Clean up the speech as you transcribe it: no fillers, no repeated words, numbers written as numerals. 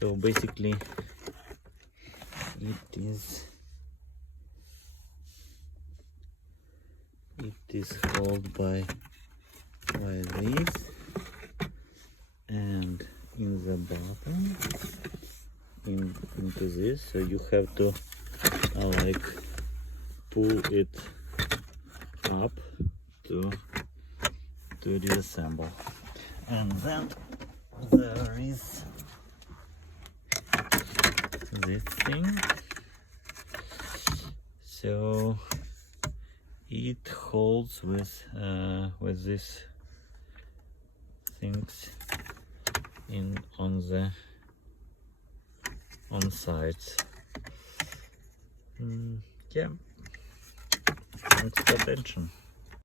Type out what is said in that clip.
So basically it is held by this, and in the bottom into this, so you have to like pull it up to disassemble. And then there is this thing, so it holds with these things on sides. Yeah, thanks for attention.